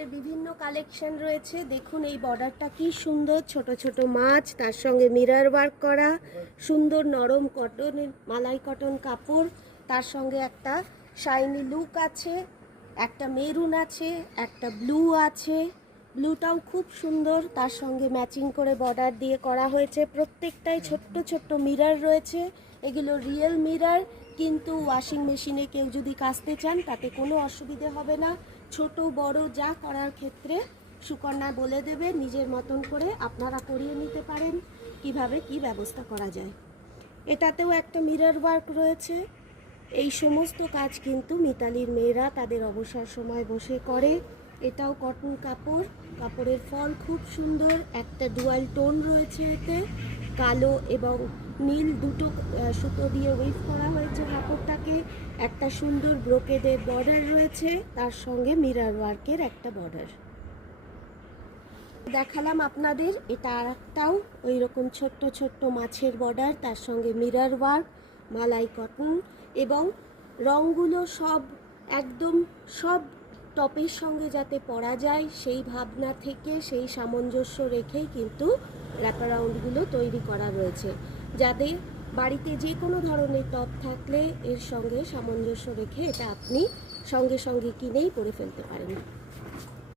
কটনের বিভিন্ন কালেকশন রয়েছে। দেখুন এই বর্ডারটা কি সুন্দর, ছোট ছোট মাছ, তার সঙ্গে মিরর ওয়ার্ক করা, সুন্দর নরম কটনের মালাই কটন কাপড়, তার সঙ্গে একটা শাইনি লুক আছে, একটা মেরুন আছে, একটা ব্লু আছে, ব্লুটাও খুব সুন্দর, তার সঙ্গে ম্যাচিং করে বর্ডার দিয়ে করা হয়েছে। প্রত্যেকটাই ছোট্ট ছোট্ট মিরর রয়েছে। এগুলো রিয়েল মিরর, কিন্তু ওয়াশিং মেশিনে কেউ যদি কাচতে চান তাতে কোনো অসুবিধে হবে না। ছোট বড় যা করার ক্ষেত্রে সুকন্যা বলে দেবে, নিজের মতন করে আপনারা করিয়ে নিতে পারেন কিভাবে কি ব্যবস্থা করা যায়। এটাতেও একটা মিরর ওয়ার্ক রয়েছে। এই সমস্ত কাজ কিন্তু মিতালির মেয়েরা তাদের অবসর সময় বসে করে। এটাও কটন কাপড়, কাপড়ের ফল খুব সুন্দর, একটা ডুয়াল টোন রয়েছে, এতে কালো এবং নীল দুটো সুতো দিয়ে উইভ করা হয়েছে কাপড়টাকে। একটা সুন্দর ব্রোকেডের বর্ডার রয়েছে, তার সঙ্গে মিরর ওয়ার্কের একটা বর্ডার দেখালাম আপনাদের। এটা আর একটাও ওই রকম ছোট্ট ছোট্ট মাছের বর্ডার, তার সঙ্গে মিরর ওয়ার্ক, মালাই কটন, এবং রঙগুলো সব একদম সব টপের সঙ্গে যাতে পরা যায় সেই ভাবনা থেকে, সেই সামঞ্জস্য রেখেই কিন্তু র্যাপারাউন্ডগুলো তৈরি করা রয়েছে, যাদের বাড়িতে যে কোনো ধরনের টপ থাকলে এর সঙ্গে সামঞ্জস্য রেখে এটা আপনি সঙ্গে সঙ্গে কিনেই পরে ফেলতে পারেন।